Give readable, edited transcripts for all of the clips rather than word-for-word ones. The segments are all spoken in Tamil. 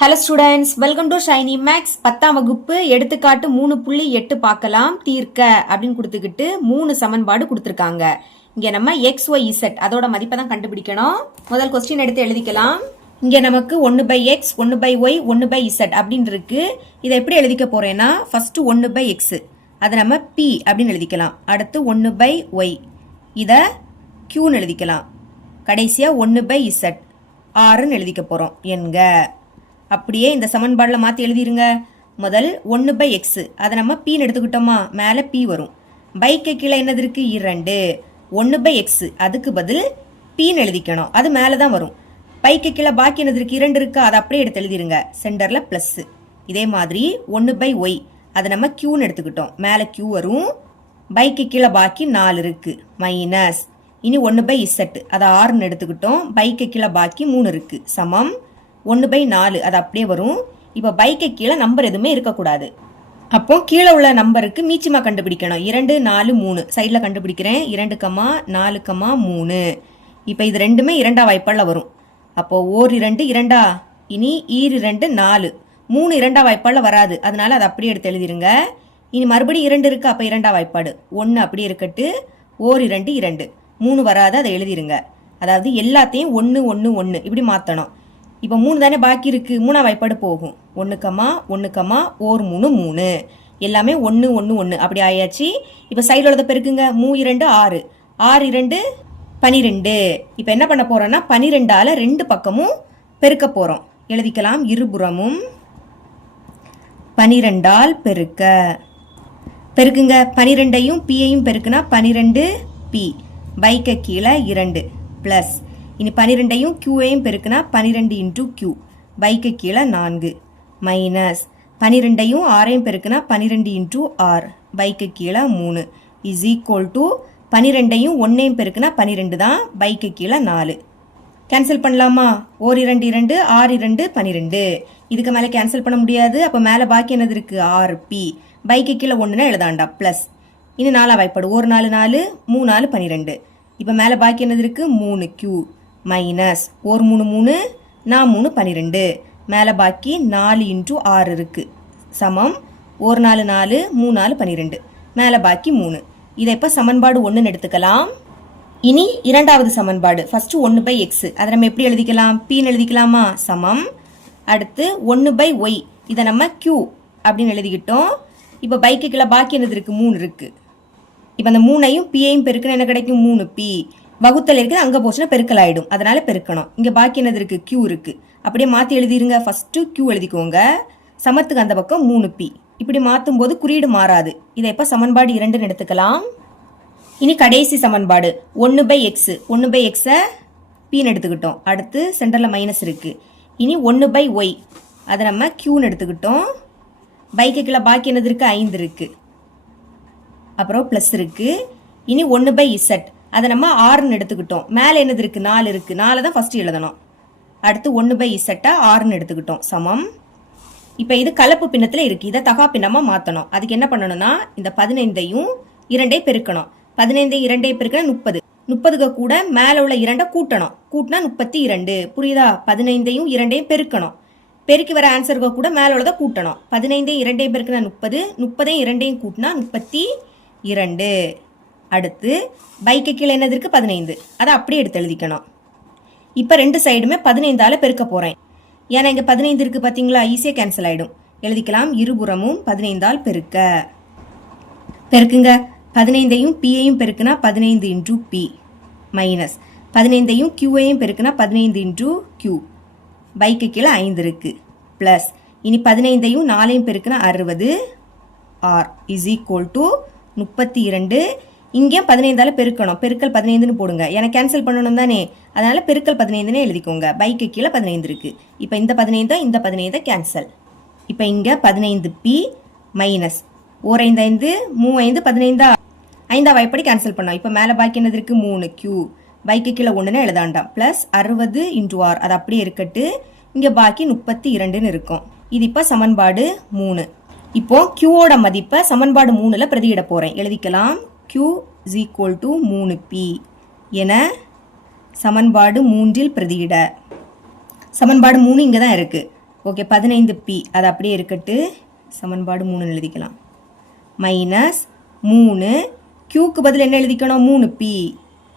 Hello students, welcome to Shiny Maths. 10ஆம் வகுப்பு எடுத்துக்காட்டு 3.8 பார்க்கலாம். தீர்க்க அப்படின்னு கொடுத்துக்கிட்டு 3 சமன்பாடு கொடுத்துருக்காங்க. இங்கே நம்ம எக்ஸ் ஒய் இசட் அதோட மதிப்பை தான் கண்டுபிடிக்கணும். முதல் கொஸ்டின் எடுத்து எழுதிக்கலாம். இங்கே நமக்கு 1/x 1/y 1/z அப்படின்னு இருக்கு. இதை எப்படி எழுதிக்க போறேன்னா, ஃபர்ஸ்ட் 1/x அதை நம்ம p அப்படின்னு எழுதிக்கலாம். அடுத்து 1/y இதை qன்னு எழுதிக்கலாம். கடைசியா 1/z rன்னு எழுதிக்க போறோம். என்க அப்படியே இந்த சமன்பாடில் மாற்றி எழுதிருங்க. முதல் 1/x அதை நம்ம பீன்னு எடுத்துக்கிட்டோமா, மேலே p வரும். பைக்கு கீழே என்னது இருக்கு, 2. 1/x அதுக்கு பதில் pன்னு எழுதிக்கணும், அது மேலே தான் வரும். பைக்கு கீழே பாக்கி என்னது இருக்கு, 2 இருக்கா, அதை அப்படியே எடுத்து எழுதிருங்க. சென்டரில் ப்ளஸ். இதே மாதிரி 1/y அதை நம்ம qன்னு எடுத்துக்கிட்டோம், மேலே q வரும். பைக்கு கீழே பாக்கி 4 இருக்கு, மைனஸ். இனி 1/z அதை 6ன்னு எடுத்துக்கிட்டோம். பைக்கு கீழே பாக்கி 3 இருக்கு, சமம் 1/4 அது அப்படியே வரும். இப்போ பைக்கு கீழே நம்பர் எதுவுமே இருக்கக்கூடாது. அப்போ கீழே உள்ள நம்பருக்கு மீச்சமாக கண்டுபிடிக்கணும். 2 4 3 சைடில் கண்டுபிடிக்கிறேன். 2, 4, 3. இப்போ இது ரெண்டுமே 2ஆம் வாய்ப்பாடில் வரும். அப்போ ஓர் 2 2. இனி ஈர் 2 4. 3 2ஆம் வாய்ப்பாடில் வராது, அதனால அதை அப்படியே எடுத்து எழுதிருங்க. இனி மறுபடியும் 2 இருக்கு, அப்போ 2ஆம் வாய்ப்பாடு 1 அப்படியே இருக்கட்டு. ஓர் 2 2. 3 வராது, அதை எழுதிருங்க. அதாவது எல்லாத்தையும் 1 1 1 இப்படி மாற்றணும். இப்போ 3 தானே பாக்கி இருக்கு, 3ஆம் வாய்ப்பாடு போகும். 1, 1, ஓர் 3 3. எல்லாமே 1 1 1 அப்படி ஆயாச்சு. இப்போ சைடில் உள்ளதை பெருக்குங்க. 3 2 6 6 2 12. இப்போ என்ன பண்ண போறோம்னா, 12ஆல 2 பக்கமும் பெருக்க போறோம். எழுதிக்கலாம். இருபுறமும் 12ஆல் பெருக்குங்க. 12ஐயும் பியையும் பெருக்குனா 12 p. பைக்க கீழே 2 பிளஸ். இனி 12ஐயும் qஐயும் பெருக்குனா 12 × q. பைக்கு கீழே 4 மைனஸ். 12ஐயும் rஐயும் பெருக்குனா 12 × r. பைக்கு கீழே 3 இஸ் ஈக்குவல் டு 12ஐயும் 1ஐயும் பெருக்குனா 12 தான். பைக்கு கீழே 4. கேன்சல் பண்ணலாமா? ஓர் 2 2 6 2 12. இதுக்கு மேலே கேன்சல் பண்ண முடியாது. அப்போ மேலே பாக்கி என்னது இருக்கு, rp. பைக்கு கீழே 1ன்னு எழுதாண்டா, பிளஸ். இனி 4ஆம் வாய்ப்பாடு ஓர் 4 4 3 4 12. இப்போ மேலே பாக்கி என்னது இருக்கு, 3q மைனஸ். ஓர் 3 3 நான் 3 12. மேலே பாக்கி 4 × r இருக்கு, சமம் ஓர் 4 4 3 4 12. மேலே பாக்கி 3. இதை இப்போ சமன்பாடு 1ன்னு எடுத்துக்கலாம். இனி இரண்டாவது சமன்பாடு. ஃபர்ஸ்ட் 1/x அதை நம்ம எப்படி எழுதிக்கலாம், pன்னு எழுதிக்கலாமா, சமம். அடுத்து 1/y இதை நம்ம q அப்படின்னு எழுதிக்கிட்டோம். இப்போ பைக்கு கீழே பாக்கி என்னது இருக்கு, 3 இருக்கு. இப்போ அந்த 3ஐயும் pஐயும் பெருக்கணும், என்ன கிடைக்கும், 3p. வகுத்தல் இருக்குது, அங்கே போச்சுன்னா பெருக்கல் ஆயிடும், அதனால பெருக்கணும். இங்கே பாக்கி என்னது இருக்கு, q இருக்கு. அப்படியே மாற்றி எழுதிருங்க. ஃபர்ஸ்ட் q எழுதிக்கோங்க. சமத்துக்கு அந்த பக்கம் 3p. இப்படி மாற்றும் போது குறியீடு மாறாது. இதை இப்போ சமன்பாடு 2ன்னு எடுத்துக்கலாம். இனி கடைசி சமன்பாடு 1/x 1/xஐ pன்னு எடுத்துக்கிட்டோம். அடுத்து சென்டரில் மைனஸ் இருக்கு. இனி 1/y அதை நம்ம qன்னு எடுத்துக்கிட்டோம். பைக்கு கீழே பாக்கி என்னது இருக்கு, 5 இருக்கு. அப்புறம் ப்ளஸ் இருக்கு. இனி 1/z அதை நம்ம 6ன்னு எடுத்துக்கிட்டோம். மேலே என்னது இருக்கு, 4 இருக்கு. 4 தான் ஃபர்ஸ்ட் எழுதணும். அடுத்து 1/zஐ 6ன்னு எடுத்துக்கிட்டோம், சமம். இப்போ இது கலப்பு பின்னத்தில் இருக்கு, இதை தகா பின்னமாக மாற்றணும். அதுக்கு என்ன பண்ணணும்னா, இந்த 15ஐயும் 2ஐ பெருக்கணும். 15 2ஐ பெருக்கினா 30. 30க்கு கூட மேலே உள்ள 2ஐ கூட்டணும். கூட்டினா 32. புரியுதா? 15ஐயும் 2ஐயும் பெருக்கணும். பெருக்கி வர ஆன்சருக்கு கூட மேலே உள்ளதை கூட்டணும். 15 2ஐயும் பெருக்கினா 30. 30ஐயும் 2ஐயும் கூட்டினா 32. அடுத்து பைக்கு கீழே என்னது இருக்கு, 15. அதை அப்படியே எடுத்து எழுதிக்கணும். இப்போ 2 சைடுமே 15ஆல பெருக்க போறேன். ஏன்னா இங்கே 15 இருக்கு, பார்த்தீங்களா, ஈஸியாக கேன்சல் ஆயிடும். எழுதிக்கலாம். இருபுறமும் 15ஆல் பெருக்குங்க. 15ஐயும் pஐயும் பெருக்குனா 15 × p மைனஸ். 15ஐயும் qஐயும் பெருக்குனா 15 × q. பைக்கு கீழே 5 இருக்கு, பிளஸ். இனி 15ஐயும் 4ஐயும் பெருக்குனா 60 r இஸ் ஈக்குவல் டு 32. இங்கே 15ஆல பெருக்கணும். பெருக்கல் 15ன்னு போடுங்க, ஏன்னா கேன்சல் பண்ணணும் தானே, அதனால பெருக்கல் 15ன்னு எழுதிக்கோங்க. பைக்கு கீழே 15 இருக்கு. இப்போ இந்த 15 இந்த 15 கேன்சல். இப்போ இங்கே 15p மைனஸ். ஓர் 5 5 3 5 15. 5ஆம் வாய்ப்படி கேன்சல் பண்ணோம். இப்போ மேலே பாக்கி என்னது இருக்கு, 3q. பைக்கு கீழே 1ன்னு எழுதாண்டாம், பிளஸ் 60 × r அது அப்படியே இருக்கட்டு. இங்கே பாக்கி 32ன்னு இருக்கும். இது இப்போ சமன்பாடு 3. இப்போ qவோட மதிப்பை சமன்பாடு 3ல் பிரதியிட போறேன். எழுதிக்கலாம். q is equal to 3p என சமன்பாடு 3ல் பிரதியிட. சமன்பாடு 3 இங்கே தான் இருக்கு. ஓகே 15p அது அப்படியே இருக்கட்டு சமன்பாடு 3 எழுதிக்கலாம் மைனஸ் 3 க்யூக்கு பதில் என்ன எழுதிக்கணும் 3p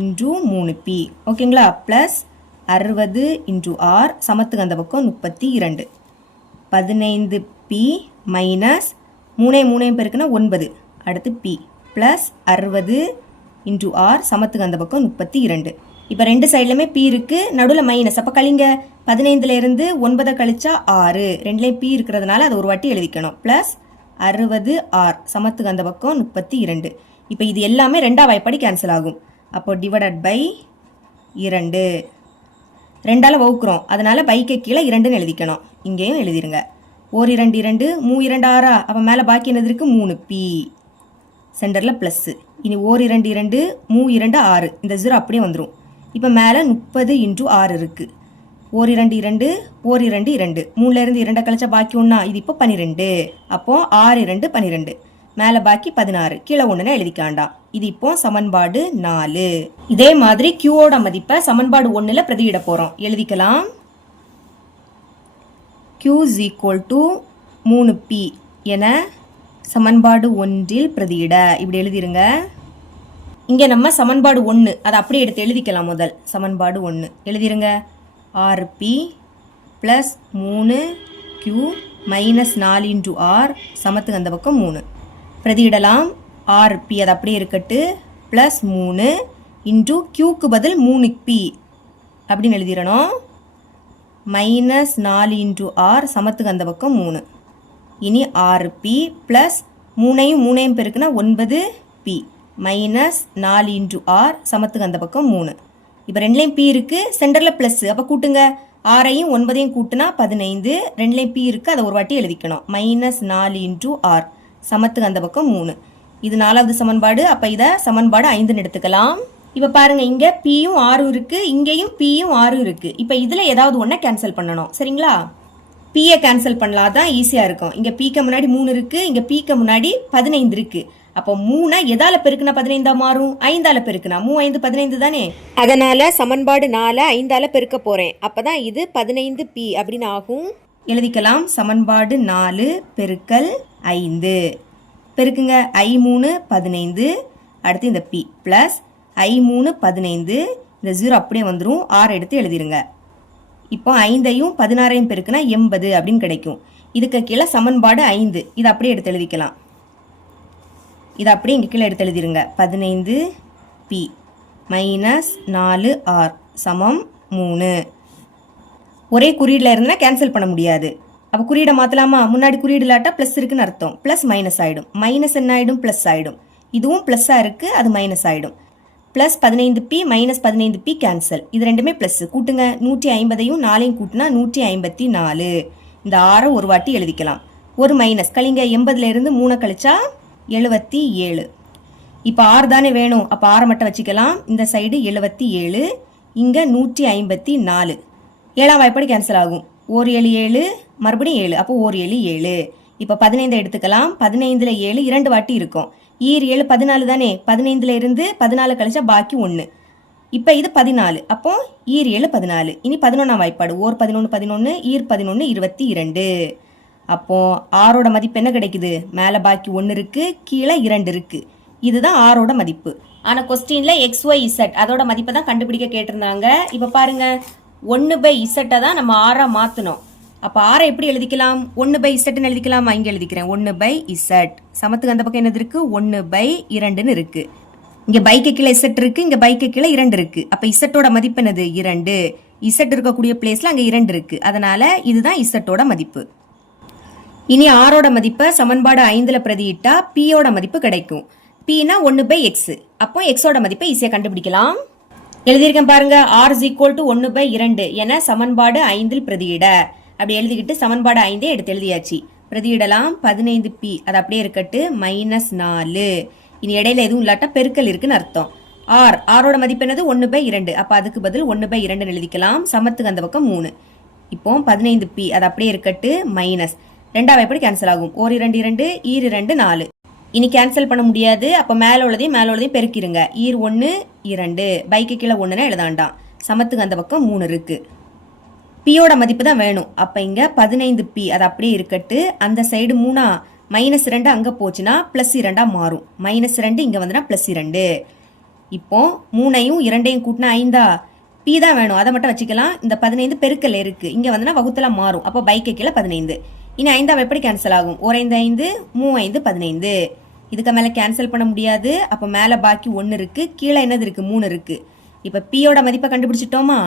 இன்டூ 3p ஓகேங்களா ப்ளஸ் 60 இன்டூ ஆர் சமத்துக்கு அந்த பக்கம் 32 15p மைனஸ் 3 பெருக்குன்னா 9 அடுத்து p ப்ளஸ் 60 இன்டூ ஆர் சமத்துக்கு அந்த பக்கம் 32 இப்போ ரெண்டு சைட்லையுமே p இருக்குது நடுவில் மைனஸ் அப்போ கழிங்க 15லேருந்து 9 கழிச்சா 6 ரெண்டுலேயும் p இருக்கிறதுனால அதை ஒரு வாட்டி எழுதிக்கணும் ப்ளஸ் 60 ஆர் சமத்துக்கு அந்த பக்கம் 32 இப்போ இது எல்லாமே ரெண்டாம் வாய்ப்பாடி கேன்சல் ஆகும் அப்போ டிவைடட் பை 2 ரெண்டால் வகுக்கிறோம் அதனால் பைக்கு கீழே 2ன்னு எழுதிக்கணும் இங்கேயும் எழுதிருங்க 1 2 2 3 2 6 அப்போ மேலே பாக்கி என்னது இருக்குது 3p சென்டரில் ப்ளஸ்ஸு இனி 1 2 2 3 2 6 இந்த 0 அப்படியே வந்துடும் இப்போ மேலே 30 இன்டூ 6 இருக்குது 1 2 2 1 2 2 3லேருந்து 2 கழிச்சா பாக்கி ஒன்றா இது இப்போ 12 அப்போது 6 2 12 மேலே பாக்கி 16 கீழே ஒன்றுனா எழுதிக்காண்டாம் இது இப்போ சமன்பாடு 4 இதே மாதிரி கியூவோட மதிப்பை சமன்பாடு 1ல் பிரதியிட போகிறோம் எழுதிக்கலாம் q is equal to 3p என சமன்பாடு 1ல் பிரதியிட இப்படி எழுதிருங்க இங்கே நம்ம சமன்பாடு 1 அதை அப்படியே எடுத்து எழுதிக்கலாம் முதல் சமன்பாடு 1 எழுதிருங்க 6p plus 3q minus 4 into r சமத்துக்கு அந்த பக்கம் 3 பிரதியிடலாம் 6p அது அப்படியே இருக்கட்டு ப்ளஸ் 3 இன்டூ க்யூக்கு பதில் 3p அப்படின்னு எழுதிடணும் மைனஸ் 4 இன்டூ ஆர் சமத்துக்கு அந்த பக்கம் 3 இனி 6p ப்ளஸ் 3 பெருக்குன்னா 9p மைனஸ் 4 இன்டூ ஆர் சமத்துக்கு அந்த பக்கம் 3 இப்போ ரெண்டுலேயும் p இருக்குது சென்டரில் ப்ளஸ்ஸு அப்போ கூட்டுங்க 6ஐயும் 9ஐயும் கூட்டுனா 15 ரெண்டுலேயும் p இருக்குது அதை ஒரு வாட்டி எழுதிக்கணும் மைனஸ் 4 இன்டூ ஆர் சமத்துக்கு அந்த பக்கம் 3 இது 4வது சமன்பாடு அப்போ இதை சமன்பாடு 5ன்னு எடுத்துக்கலாம் இப்போ பாருங்கள் இங்கே pயும் 6 இருக்குது இங்கேயும் pயும் 6 இருக்குது இப்போ இதில் ஏதாவது ஒன்றை கேன்சல் பண்ணணும் சரிங்களா pயை கேன்சல் பண்ணலாம் தான் ஈஸியாக இருக்கும் இங்கே pக்கு முன்னாடி 3 இருக்குது இங்கே pக்கு முன்னாடி 15 இருக்குது அப்போ 3 எதால பெருக்குனா 15 மாறும் 5ஆல பெருக்குனா 3 5 15 தானே அதனால சமன்பாடு 4 5ஆல பெருக்க போகிறேன் அப்போ தான் இது 15p அப்படின்னு ஆகும் எழுதிக்கலாம் சமன்பாடு 4 பெருக்கல் 5 பெருக்குங்க i3 15 அடுத்து இந்த p ப்ளஸ் i3 15 இந்த 0 அப்படியே வந்துடும் 6 எடுத்து எழுதிருங்க இப்போ 5ஐயும் 16ஐயும் பெருக்குனா 80 அப்படின்னு கிடைக்கும் இதுக்கு கீழே சமன்பாடு 5 இது அப்படியே எடுத்து எழுதிக்கலாம் இது அப்படியே இங்கே கீழே எடுத்து எழுதிருங்க 15p மைனஸ் 4r சமம் 3 ஒரே குறியீடில் இருந்தனா கேன்சல் பண்ண முடியாது அப்போ குறியீடை மாற்றலாமா முன்னாடி குறியீடு இல்லாட்டா ப்ளஸ் இருக்குன்னு அர்த்தம் ப்ளஸ் மைனஸ் ஆகிடும் மைனஸ் என்ன ஆகிடும் ப்ளஸ் ஆகிடும் இதுவும் ப்ளஸ்ஸாக இருக்குது அது மைனஸ் ஆகிடும் plus 15p minus 15p cancel இது ரெண்டுமே ப்ளஸ் கூட்டுங்க 150ஐயும் 4ஐயும் கூட்டினா 154 இந்த 6 ஒரு வாட்டி எழுதிக்கலாம் ஒரு மைனஸ் கழிங்க 80லேருந்து 3 கழிச்சா 77 இப்போ 6 தானே வேணும் அப்போ 6 மட்டும் வச்சுக்கலாம் இந்த சைடு 77 இங்கே 154 7ஆம் வாய்ப்பாடு கேன்சல் ஆகும் 1 7 7 மறுபடியும் 7 அப்போ 1 7 7 இப்போ 15 எடுத்துக்கலாம் 15ல் 7 2 வாட்டி இருக்கும் ஈர் 7 14 தானே 15லேருந்து 14 கழிச்சா பாக்கி 1 இப்போ இது 14 அப்போ ஈர் 7 14 இனி 11ஆம் வாய்ப்பாடு ஓர் 11 11 ஈர் 11 22 அப்போ ஆரோட மதிப்பு என்ன கிடைக்குது மேலே பாக்கி 1 இருக்கு கீழே 2 இருக்கு இதுதான் ஆரோட மதிப்பு ஆனால் கொஸ்டின்ல XYZ அதோட மதிப்பை தான் கண்டுபிடிக்க கேட்டிருந்தாங்க இப்போ பாருங்க 1/Z தான் நம்ம 6ஆ மாற்றணும் அப்போ 6 எப்படி எழுதிக்கலாம் 1/Zன்னு எழுதிக்கலாமா இங்கே எழுதிக்கிறேன் 1/Z சமத்துக்கு அந்த பக்கம் என்னது இருக்கு 1/2ன்னு இருக்கு இங்கே பைக்கு கீழே Z இருக்கு இங்கே பைக்கு கீழே 2 இருக்கு அப்போ இசட்டோட மதிப்பு என்னது 2 இசட் இருக்கக்கூடிய பிளேஸ்ல அங்கே 2 இருக்கு அதனால இதுதான் இசட்டோட மதிப்பு இனி ஆரோட மதிப்பை சமன்பாடு 5ல் பிரதியிட்டா பியோட மதிப்பு கிடைக்கும் பினா 1/x அப்போ எக்ஸோட மதிப்பை ஈஸியாக கண்டுபிடிக்கலாம் எழுதியிருக்கேன் பாருங்க r is equal to 1/2 என சமன்பாடு 5ல் பிரதியிட அப்படி எழுதிக்கிட்டு சமன்பாடு 5 எடுத்து எழுதியாச்சு பிரதியிடலாம் 15p அது அப்படியே இருக்கட்டு -4 இனி இடையில எதுவும் இல்லாட்டா பெருக்கல் இருக்குன்னு அர்த்தம் ஆரோட மதிப்பு என்னது 1/2 அப்போ அதுக்கு பதில் 1/2 எழுதிக்கலாம் சமத்துக்கு அந்த பக்கம் 3 இப்போ 15p அது அப்படியே இருக்கட்டு மைனஸ் 2ஆம் வாய்ப்பாடு கேன்சல் ஆகும் 1 2 2 ஈர் 2 4 இனி கேன்சல் பண்ண முடியாது அப்போ மேலே உள்ளதையும் பெருக்கிருங்க ஈர் 1 2 பைக்கு கீழே 1ன்னு எழுதாண்டாம் சமத்துக்கு அந்த பக்கம் 3 இருக்கு பியோட மதிப்பு தான் வேணும். அப்போ இங்கே 15p அது அப்படியே இருக்கட்டு. அந்த சைடு 3 -2 அங்கே போச்சுன்னா +2 மாறும். -2 இங்கே வந்துன்னா +2. இப்போ 3ஐயும் 2ஐயும் கூட்டினா 5 p தான் வேணும். அதை மட்டும் வச்சுக்கலாம். இந்த 15 பெருக்கல் இருக்கு. இங்கே வந்துன்னா வகுத்துல மாறும். அப்போ பைக்கு கீழே 15. இனி 5 எப்படி கேன்சல் ஆகும்? 1 5 5 3 5 15. இதுக்கு மேலே கேன்சல் பண்ண முடியாது. அப்போ மேலே பாக்கி 1 இருக்கு, கீழே என்னது இருக்கு? 3 இருக்கு. இப்போ பியோட மதிப்பை கண்டுபிடிச்சிட்டோமா?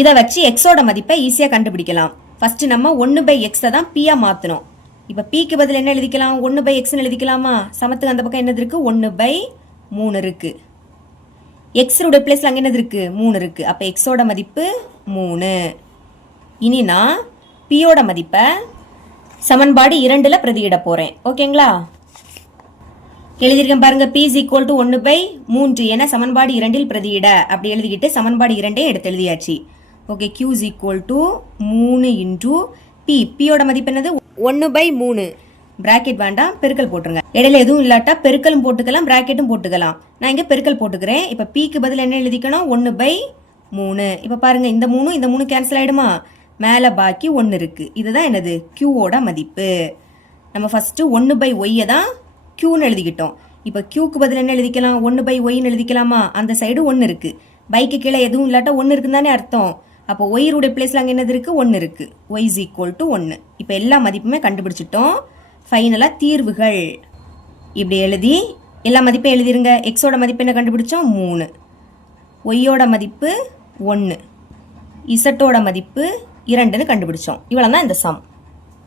இதை வச்சு எக்ஸோட மதிப்பை ஈஸியாக கண்டுபிடிக்கலாம். ஃபர்ஸ்ட் நம்ம 1/x தான் பியா மாற்றணும். இப்போ பிக்கு பதில் என்ன எழுதிக்கலாம்? 1/xன்னு எழுதிக்கலாமா? சமத்துக்கு அந்த பக்கம் என்னது இருக்கு? 1/3 இருக்கு. எக்ஸோட பிளேஸ்ல அங்கே என்னது இருக்கு? 3 இருக்கு. அப்போ எக்ஸோட மதிப்பு 3. இனி நான் பியோட மதிப்பை சமன்பாடு 2ல் பிரதியிட போறேன். ஓகேங்களா? எழுதியிருக்கேன் பாருங்க. p = 1/3 என சமன்பாடு 2ல் பிரதியிட அப்படி எழுதிக்கிட்டு சமன்பாடு 2 எடுத்து எழுதியாச்சு. Okay, q = 3 × p. பியோட மதிப்பு என்னது? 1/3. பிராக்கெட் வேண்டாம், பெருக்கல் போட்டுருங்க. இடையில எதுவும் இல்லாட்டா பெருக்கலும் போட்டுக்கலாம், பிராக்கெட்டும் போட்டுக்கலாம். நான் இங்கே பெருக்கல் போட்டுக்கிறேன். இப்போ பிக்கு பதில் என்ன எழுதிக்கணும்? 1/3. இப்போ பாருங்க, இந்த 3 கேன்சல் ஆயிடுமா? மேலே பாக்கி 1 இருக்கு. இதுதான் என்னது? q-ஓட மதிப்பு. நம்ம ஃபர்ஸ்ட் 1/y தான் q-ன்னு எழுதிக்கிட்டோம். இப்போ q-க்கு பதில் என்ன எழுதிக்கலாம்? 1/y-ன்னு எழுதிக்கலாமா? அந்த சைடு 1 இருக்கு. பைக்கு கீழே எதுவும் இல்லாட்டா 1 இருக்குன்னு தானே அர்த்தம். அப்போ y-ருடைய பிளேஸ்ல அங்கே என்னது இருக்கு? 1 இருக்கு. y = 1. இப்போ எல்லா மதிப்புமே கண்டுபிடிச்சிட்டோம். ஃபைனலாக தீர்வுகள் இப்படி எழுதி எல்லா மதிப்பையும் எழுதிருங்க. எக்ஸோட மதிப்பு என்ன கண்டுபிடிச்சோம்? 3. ஒய்யோட மதிப்பு 1. இசட்டோட மதிப்பு 2ன்னு கண்டுபிடிச்சோம். இவ்வளோ தான் இந்த சம்.